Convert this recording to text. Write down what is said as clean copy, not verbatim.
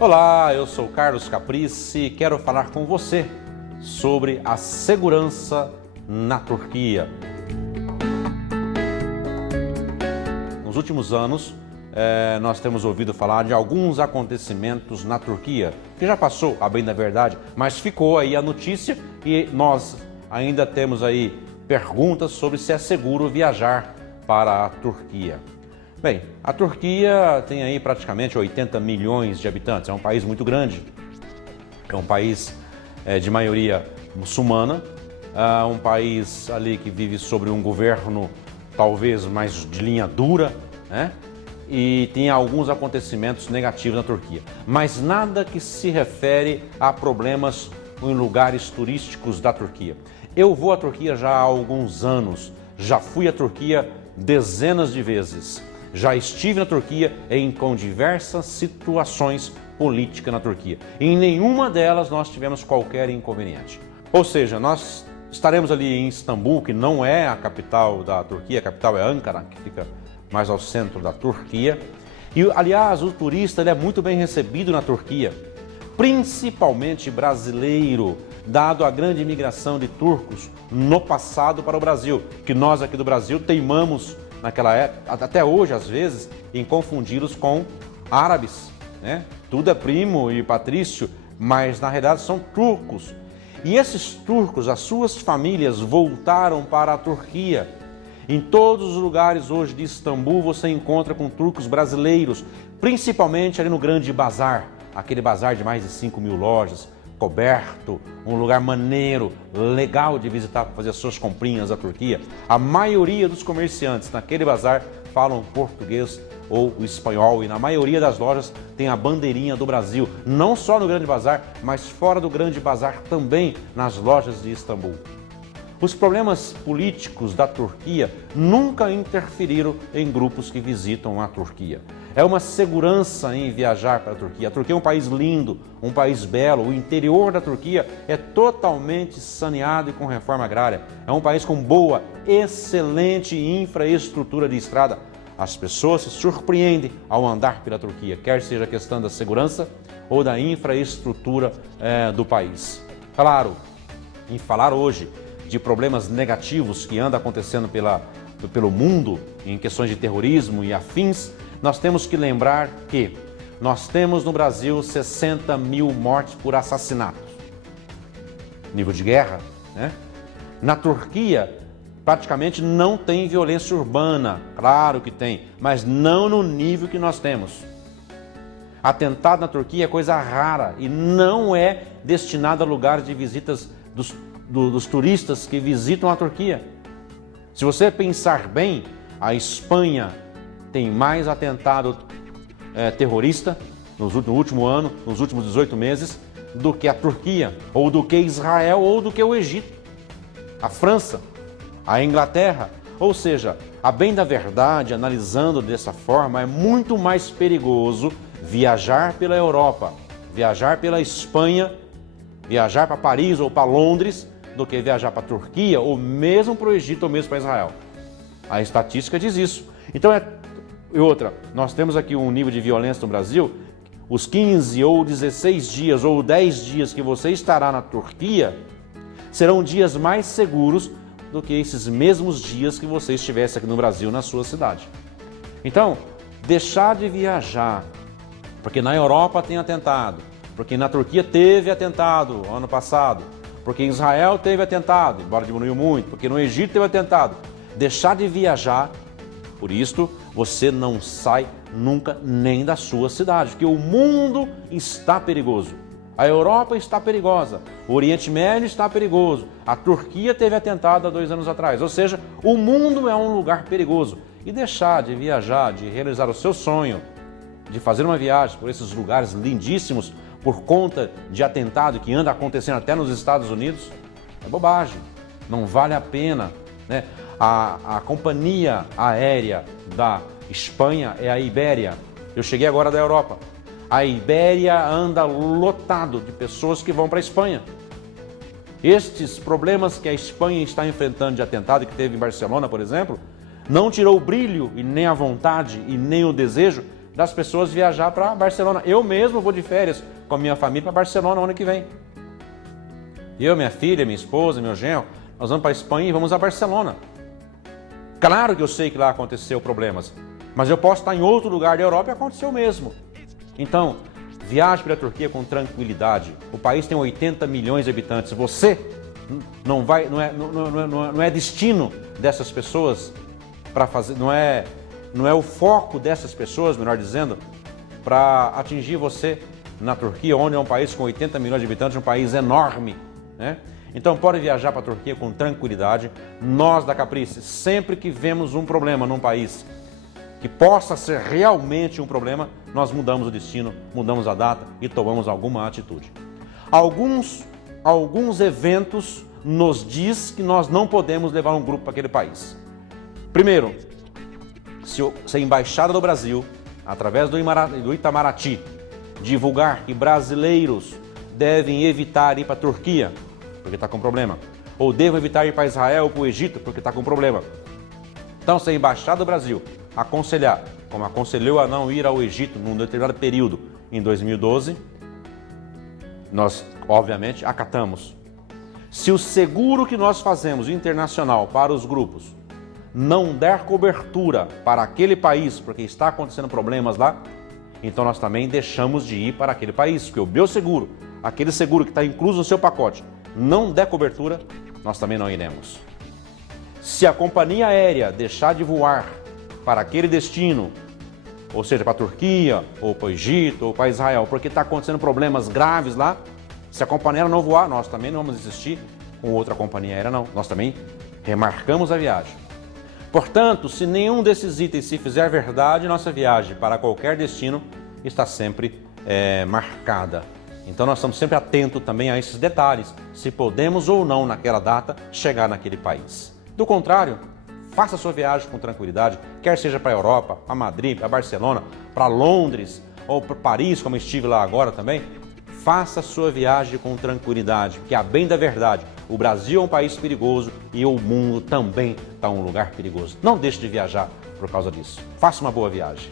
Olá, eu sou Carlos Caprice e quero falar com você sobre a segurança na Turquia. Nos últimos anos, nós temos ouvido falar de alguns acontecimentos na Turquia, que já passou, a bem da verdade, mas ficou aí a notícia e nós ainda temos aí perguntas sobre se é seguro viajar para a Turquia. Bem, a Turquia tem aí praticamente 80 milhões de habitantes, é um país muito grande, é um país de maioria muçulmana, um país ali que vive sobre um governo talvez mais de linha dura, né? E tem alguns acontecimentos negativos na Turquia, mas nada que se refere a problemas em lugares turísticos da Turquia. Eu vou à Turquia já há alguns anos, já fui à Turquia dezenas de vezes. Já estive na Turquia com diversas situações políticas na Turquia. Em nenhuma delas nós tivemos qualquer inconveniente. Ou seja, nós estaremos ali em Istambul, que não é a capital da Turquia, a capital é Ankara, que fica mais ao centro da Turquia. E, aliás, o turista ele é muito bem recebido na Turquia, principalmente brasileiro, dado a grande imigração de turcos no passado para o Brasil, que nós aqui do Brasil teimamos naquela época, até hoje às vezes, em confundi-los com árabes, né? Tudo é primo e patrício, mas na realidade são turcos. E esses turcos, as suas famílias voltaram para a Turquia. Em todos os lugares hoje de Istambul você encontra com turcos brasileiros, principalmente ali no Grande Bazar, aquele bazar de mais de 5 mil lojas, coberto, um lugar maneiro, legal de visitar para fazer as suas comprinhas da Turquia. A maioria dos comerciantes naquele bazar falam português ou espanhol e na maioria das lojas tem a bandeirinha do Brasil, não só no Grande Bazar, mas fora do Grande Bazar também nas lojas de Istambul. Os problemas políticos da Turquia nunca interferiram em grupos que visitam a Turquia. É uma segurança em viajar para a Turquia. A Turquia é um país lindo, um país belo. O interior da Turquia é totalmente saneado e com reforma agrária. É um país com boa, excelente infraestrutura de estrada. As pessoas se surpreendem ao andar pela Turquia, quer seja a questão da segurança ou da infraestrutura do país. Claro, em falar hoje de problemas negativos que andam acontecendo pelo mundo, em questões de terrorismo e afins, nós temos que lembrar que nós temos no Brasil 60 mil mortes por assassinatos. Nível de guerra, né? Na Turquia, praticamente não tem violência urbana, claro que tem, mas não no nível que nós temos. Atentado na Turquia é coisa rara e não é destinado a lugares de visitas dos turistas que visitam a Turquia. Se você pensar bem, a Espanha tem mais atentado terrorista no último ano, nos últimos 18 meses, do que a Turquia, ou do que Israel, ou do que o Egito. A França, a Inglaterra, ou seja, a bem da verdade, analisando dessa forma, é muito mais perigoso viajar pela Europa, viajar pela Espanha, viajar para Paris ou para Londres, do que viajar para a Turquia, ou mesmo para o Egito, ou mesmo para Israel. A estatística diz isso. Então, e outra, nós temos aqui um nível de violência no Brasil, os 15 ou 16 dias ou 10 dias que você estará na Turquia, serão dias mais seguros do que esses mesmos dias que você estivesse aqui no Brasil, na sua cidade. Então, deixar de viajar, porque na Europa tem atentado, porque na Turquia teve atentado ano passado, porque em Israel teve atentado, embora diminuiu muito, porque no Egito teve atentado. Deixar de viajar, por isto, você não sai nunca nem da sua cidade, porque o mundo está perigoso. A Europa está perigosa, o Oriente Médio está perigoso, a Turquia teve atentado há 2 anos atrás, ou seja, o mundo é um lugar perigoso. E deixar de viajar, de realizar o seu sonho, de fazer uma viagem por esses lugares lindíssimos, por conta de atentado que anda acontecendo até nos Estados Unidos, é bobagem, não vale a pena, né? A companhia aérea da Espanha é a Ibéria. Eu cheguei agora da Europa. A Ibéria anda lotado de pessoas que vão para a Espanha. Estes problemas que a Espanha está enfrentando de atentado que teve em Barcelona, por exemplo, não tirou o brilho e nem a vontade e nem o desejo das pessoas viajar para Barcelona. Eu mesmo vou de férias com a minha família para Barcelona no ano que vem. Eu, minha filha, minha esposa, meu genro, nós vamos para a Espanha e vamos a Barcelona. Claro que eu sei que lá aconteceu problemas, mas eu posso estar em outro lugar da Europa e aconteceu o mesmo. Então, viaje para a Turquia com tranquilidade. O país tem 80 milhões de habitantes. Você não é destino dessas pessoas para fazer, não é o foco dessas pessoas, melhor dizendo, para atingir você na Turquia, onde é um país com 80 milhões de habitantes, um país enorme, né? Então pode viajar para a Turquia com tranquilidade. Nós da Caprice, sempre que vemos um problema num país que possa ser realmente um problema, nós mudamos o destino, mudamos a data e tomamos alguma atitude. Alguns eventos nos diz que nós não podemos levar um grupo para aquele país. Primeiro, se a Embaixada do Brasil, através do Itamaraty, divulgar que brasileiros devem evitar ir para a Turquia, porque está com problema, ou devem evitar ir para Israel ou para o Egito, porque está com problema. Então, se a Embaixada do Brasil aconselhar, como aconselhou a não ir ao Egito num determinado período em 2012, nós, obviamente, acatamos. Se o seguro que nós fazemos internacional para os grupos não der cobertura para aquele país, porque está acontecendo problemas lá, então nós também deixamos de ir para aquele país, porque o meu seguro, aquele seguro que está incluso no seu pacote, não der cobertura, nós também não iremos. Se a companhia aérea deixar de voar para aquele destino, ou seja, para a Turquia, ou para o Egito, ou para Israel, porque está acontecendo problemas graves lá, se a companhia aérea não voar, nós também não vamos existir com outra companhia aérea, não. Nós também remarcamos a viagem. Portanto, se nenhum desses itens se fizer verdade, nossa viagem para qualquer destino está sempre marcada. Então nós estamos sempre atentos também a esses detalhes, se podemos ou não naquela data chegar naquele país. Do contrário, faça a sua viagem com tranquilidade, quer seja para a Europa, para Madrid, para Barcelona, para Londres ou para Paris, como estive lá agora também. Faça a sua viagem com tranquilidade, porque a bem da verdade, o Brasil é um país perigoso e o mundo também está um lugar perigoso. Não deixe de viajar por causa disso. Faça uma boa viagem.